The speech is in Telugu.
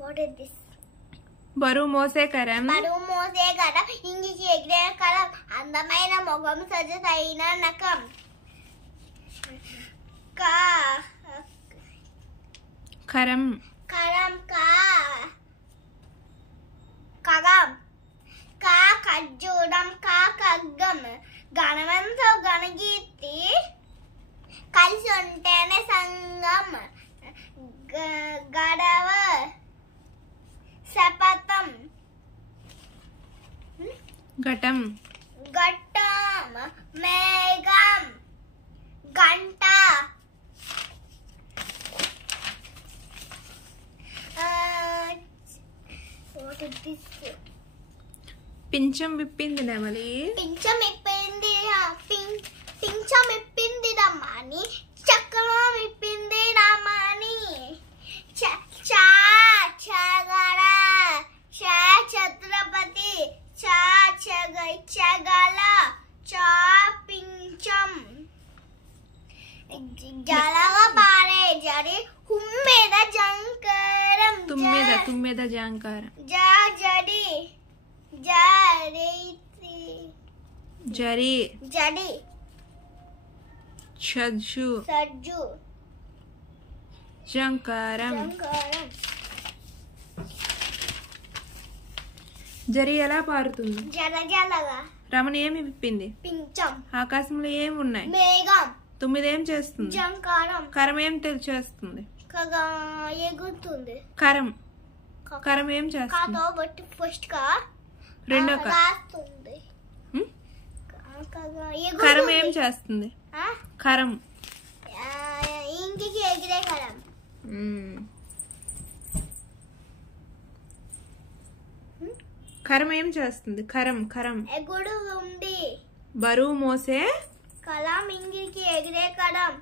What is this? బరువు మోసే కరం. బరువు మోసే కరం, ఇంగికి ఎగిరే కరం, అందమైన ముఖం, సొగసైన నఖం. కరం. కరం కగం. ఖర్జూరం, ఖగ్గం. గణవంతో గణగీతి, కలిసి ఉంటేనే సంగం. గడవ, శపథం. ఘటం. ఘట్టం, మేఘం. గంట. What is this? పించం విప్పింది నెమలి. పించం ఇప్పింది రమ్మని, చక్రం ఇప్పింది రమ్మని. చగల, ఛత్రపతి, చగల, పించం. జలగా పారే జడి, హుమ్మెద జంకరం. తుమ్మెద జాంకారం. జడి, జరి. జడి. సజ్జు. జంకారం. జరి ఎలా పారుతుంది? జలగా. రమణ ఏమి విప్పింది? పించం. ఆకాశంలో ఏమి ఉన్నాయి? మేఘం. 9 ఏం చేస్తుంది? జంకారం. కరం ఏం చేస్తుంది? ఎగురుతుంది. కరం ఏం చేస్తుంది? ఫస్ట్ రెండో రాస్తుంది. కరం ఏం చేస్తుంది? కరం. ఇంటికి ఎగిరే కరం. కరం ఏం చేస్తుంది? కరం. ఎగుడు ఉంది. బరువు మోసే కలం, ఇంగికి ఎగిరే కరం.